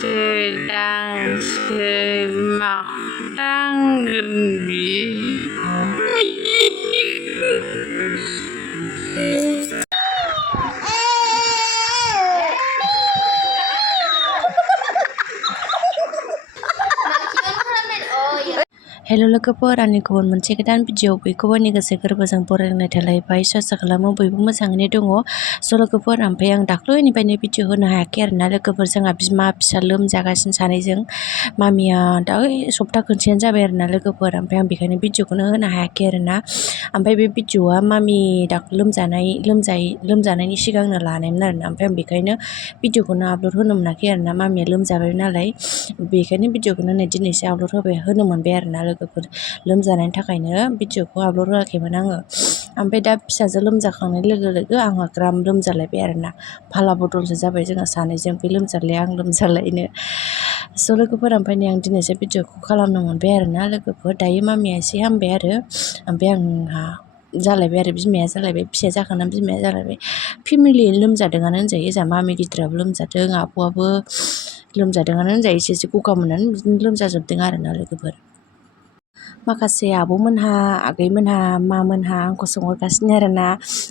sedang semak tanggi. Hello लोगोफोर, आंनि गुबुन मोनसे गोदान भिडिअ बयखौबो आंनि गोसो गोरबोजों बरायनाय थालायबाय। आसा खालामो बयबो मोजाङैनो दङ। लोगोफोर, ओमफ्राय आं दाख्लैनिफ्रायनो भिडिअ होनो हायाखै आरोना लोगोफोर। जोंहा बिमा फिसा लोमजागासिनो सानैजों। मामिया दा सप्ता खनसेयानो जाबाय आरोना लोगोफोर। ओमफ्राय आं बेखायनो भिडिअखौनो होनो हायाखै आरोना। ओमफ्राय बे भिडिअआ मामि लोमजानायनि सिगांनो लानायमोन आरोना। ओमफ्राय आं बेखायनो भिडिअखौनो आपल'ड होनो मोनाखै आरोना। मामिया लोमजाबाय नालाय, बेखायनो भिडिअखौनो दिनैसो आपल'ड होनो मोनबाय आरोना लोगोफोर। लोमजानायनि थाखायनो भिडिअखौ आपल'ड होआखैमोन आङो। ओमफ्राय दा फिसाजो लोमजाखांनाय लोगो लोगो आंहा ग्राम लोमजालायबाय आरोना। फाला बदलसो जाबाय जोंहा सानैजों, बे लोमजालाय आं लोमजालायनो। लोगोफोर, ओमफ्राय नै आं दिनैसो भिडिअखौ खालामनो मोनबाय आरोना लोगोफोर। दायो मामिया एसे हामबाय आरो। ओमफ्राय आंहा जालायबाय आरो, बिमाया जालायबाय, फिसाया जाखांनानै बिमाया जालायबाय। फेमिलि लोमजादोंआनो होनजायो। जोंहा मामि गिदिराबो लोमजादों, आब'आबो लोमजादोंआनो होनजायो। एसे गगा मोननानै बिदिनो लोमजाजोबदों आरोना लोगोफोर। माखासे आब'मोनहा, आगैमोनहा, मामोनहा आंखौ सोंहरगासिनो आरोना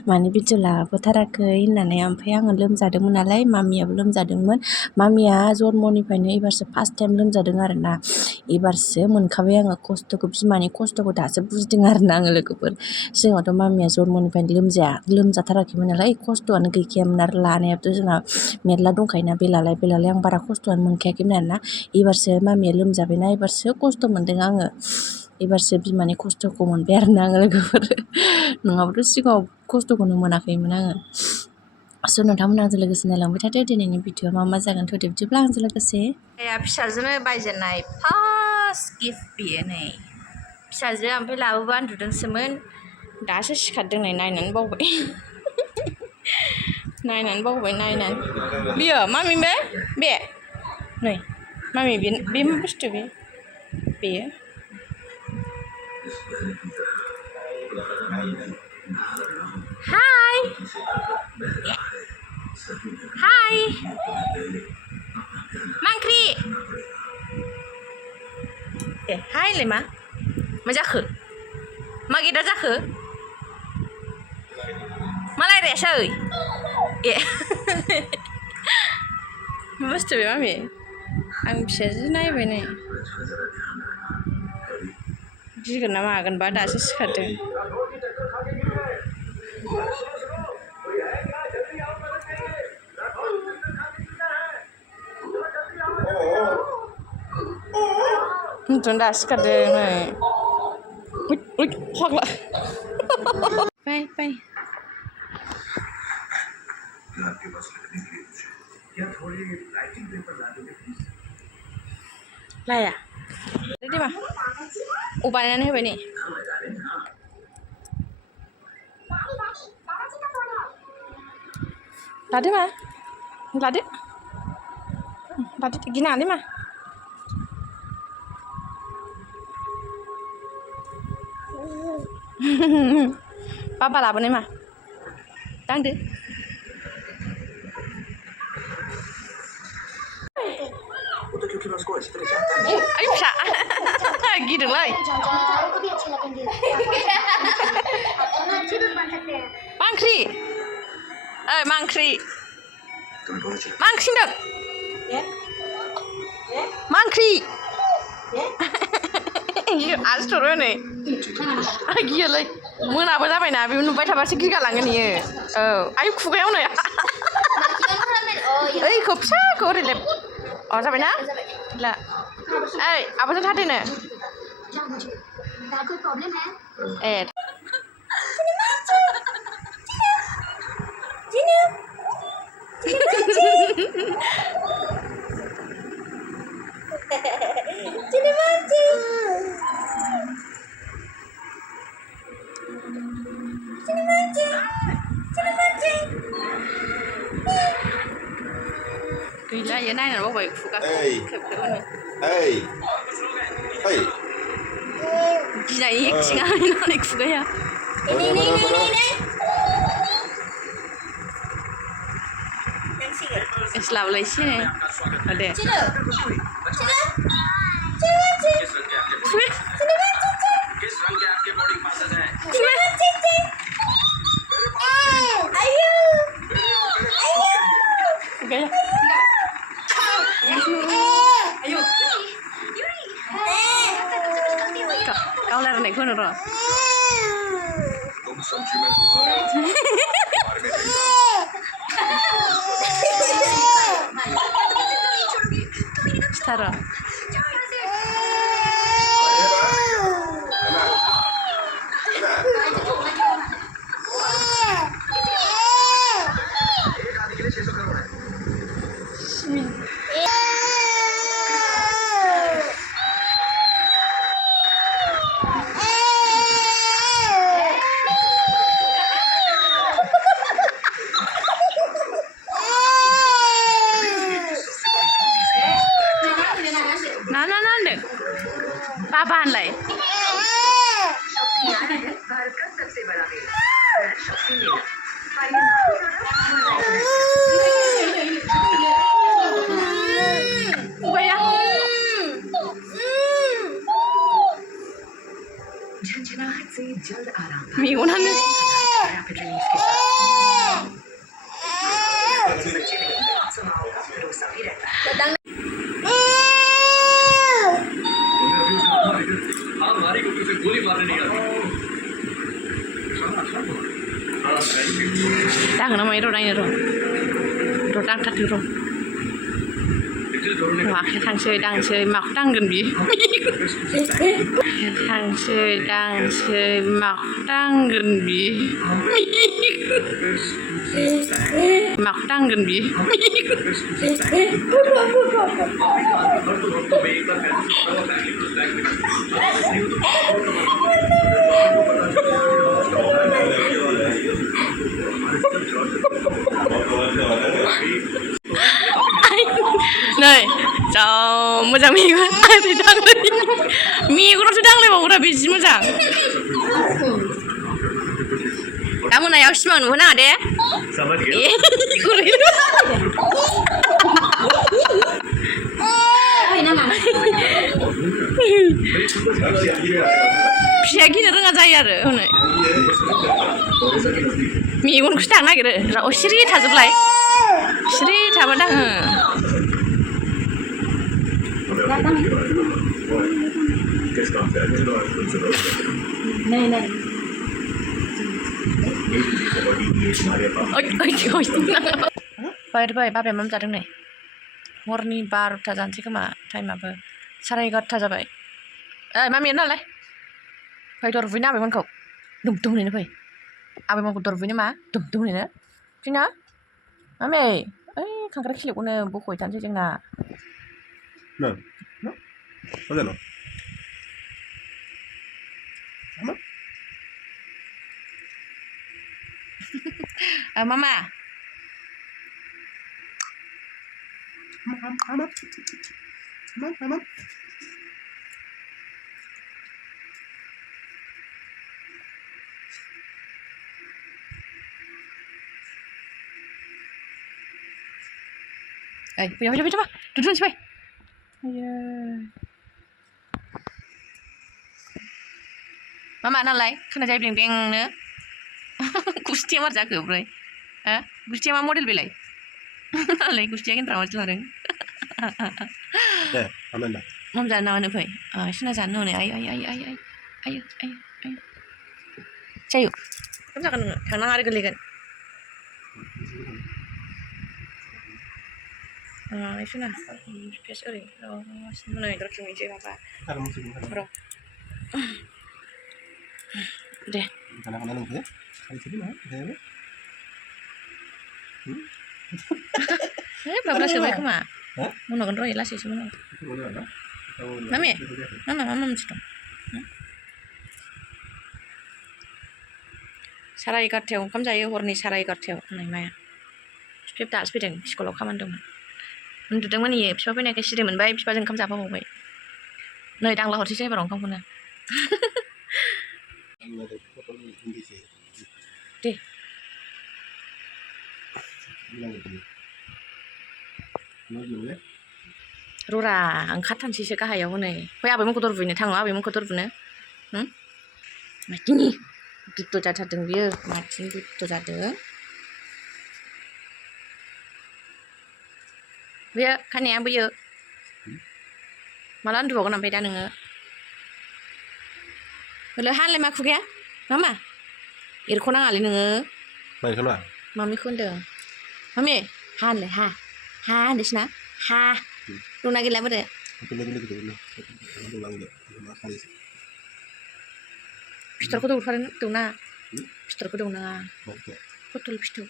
मानो भिडिअ लाबोथाराखै होननानै। ओमफ्राय आङो लोमजादोंमोन नालाय, मामियाबो लोमजादोंमोन। मामिया जन्मनिफ्रायनो एबारसो फार्स्ट टाइम लोमजादों आरोना। एबारसो मोनखाबाय आङो खस्थ'खौ, बिमानि खस्थ'खौ दासो बुजिदों आरोना आङो लोगोफोर। सिगाङावथ' मामिया जन्मनिफ्रायनो लोमजाथाराखैमोन नालाय, खस्थ'आनो गैखायामोन आरो। लानायाबोथ' जोंहा मेरला दंखायोना, बेलालाय आं बारा खस्थ'आनो मोनखायाखैमोन आरोना। एबारसो मामिया लोमजाबायना, एबारसो खस्थ' मोनदों आङो। एबारसो बिमानि खस्थ'खौ मोनबाय आरोना आङो लोगोफोर। नङाबाथ' सिगाङाव खस्थ'खौनो मोनाखैमोन आङो। नोंथांमोना आंजों लोगोसे नायलांबाय थादो। दिनैनि भिडिअआ मा जागोन थ'दो बिदिब्ला आंजों लोगोसे। फिसाजोनो बायजेननाय फार्स्ट गिफ्ट बेयो नै। फिसाजोआ ओमफ्राय लाबोबा उन्दुदोंसोमोन, दासो सिखारदों नै। नायनानै बावबाय। नायनानै बियो मामि बे नै मामि, बे मा बुस्थु बेयो हाय मा ओंख्रि? हायलाय मा जाखो? मा गेदा जाखो? मा रायलायासै? मा बुस्थु बे मामि? आं फिसाजो नायबाय नै। गिगोन ना मागोनबा, दासो सिखारदों। उन्दुनानै दासो सिखारदों नै। फाग्ला। बाय। लाया दे मा बानायनानै होबाय नै। लादो मा, लादो गिनाङालै मा। बाबा लाबोनाय मा, दांदो। आय फिसा गिदोंलै। मा ओंख्रि? मा ओंख्रि होनदों? मा ओंख्रि? आसुथरबाय हनै। गियोलै, मोनाबो जाबायना, बे नुबाय थाबासो गिगालाङो नोङो। औ आयु खुगायाव नै। ओइखौ फिसाखौ ओरैलाय। जाबायना ला। ओइ आब'जों थाथोनो। ए गैला, इयो नायनानै बावबाय खुगाखौ खेबखेबनो। गिनाय एक्टिङा खुगाया। Selalu sini. Ada. Kau lari naik gunung roh. Setara. Nanda, Papa lai. Minggu nanti. Đang nó mấy rồi đây rồi rồi đang cắt rồi hoặc thằng chơi mặc đang gần bị thằng chơi mặc đang gần bị mặc đang gần bị Này, chào mo장 mi quá, thì đang lên mi cũng nó đang lên bảo là bị gì mo장. Kamu na 열심히 하는 거나 돼? 사막이요? 그래. 피하기는 응하자야 오늘. 미군 그렇게 안 하기를. 시리 타줄래? 시리 잡아다. Này. Oi, babe lwmjadg नै. Hurni 12टा जानोसै खोमा टाइमाबो 11:30 जाबाय. मामिया नालाय? फै दरबुयैनो आबैमोनखौ. दुम-दुमैनो फै. आबैमोनखौ दरबुयैनो मा? दुम-दुमैनो. फैना? मामि, ओइ खांख्राइ खिलिखौनो बख'बाय थानोसै जोंना. No. ¿Dónde no? Mama. Mama. Coba. Duduk sih, Ayo. Mama नालाय खोनाजाय ब्लें-ब्लेंनो गुस्थिया मार जाखो ओमफ्राय गुस्थिया मा मडेल बेलाय नालाय गुस्थिया केन्ट्रा मार लादों दे आमेनदा मम जानो नामानो फै सिना जानो हनै आय जायो मा जागोन नोङो थांनाङा आरो गोलैगोन सिना फेस ओरै नै दरखिंहैसै माबा र' दे बाब्रा सोबाय खोमा मोनगोन र' लासैसो मोनगोन मामि मा मोनसे दं 11:30 ओंखाम जायो हरनि 11:30 होननाय माया फिफा दासो फैदों स्कुलाव खामानि दंमोन उन्दुदोंमोन इयो फिफा फैनायखाय सिरि मोनबाय फिफाजों ओंखाम जाफाबावबाय नै दांला हरसैसो एबार ओंखामखौनो दे Rura ओंखारथारसैसो गाहायाव हनै फै आबैमोनखौ दर बुनो थाङो आबैमोनखौ दर बुनो माथिनि दुद्ध जाथारदों बियो माथिनि दुद्ध जादों बेयो खानाया बोयो माला उन्दुबावगोन ओमफ्राय दा नोङो होलै हालाय मा खुगाया मा एरख'नाङालै नोङो मामिखौ होनदों मामि हा होनलाय हा होनदोंसोना हा दंना गैला बोरो फिथरखौ दौनाङा फिथरखौ दौनाङा बथल फिथर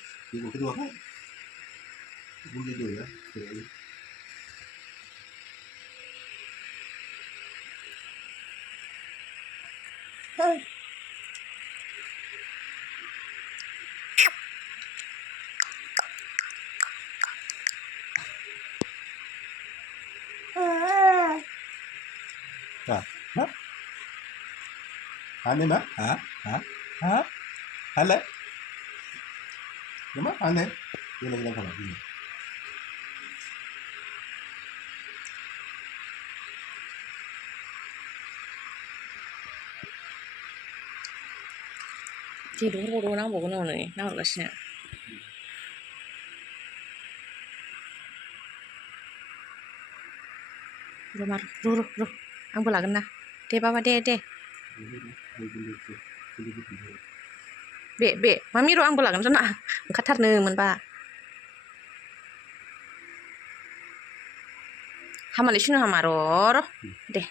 Aneh mah? Aneh? Nama aneh? Dia lagi bilang apa? जेबो नांबावगोन हनै नाहरगासिनो र' आंबो लागोन ना दे बाबा दे बे मामि र' आंबो लागोन जाना ओंखारथारनो मोनबा हामालै सुनो हामा र' दे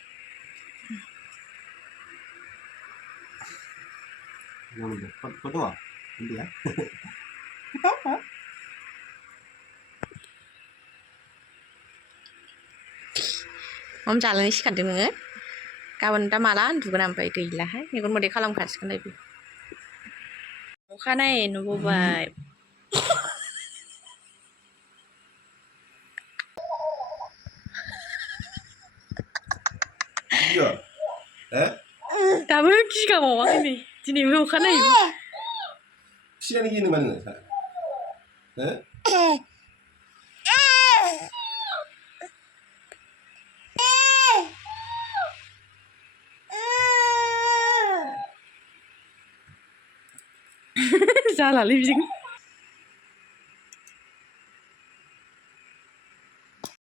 Foto? Iya. जालायनो सिखारदों नोङो गाबोन दा माला उन्दुगोन ओमफ्राय गैलाहाय मेगन मोदै खालामखासिगोनलाय बे अखानायै नुबोबाय Iya. दाबो गिगाबावाखै नै दिनैबो अखानायै Siapa gini mana? जालालै बिजों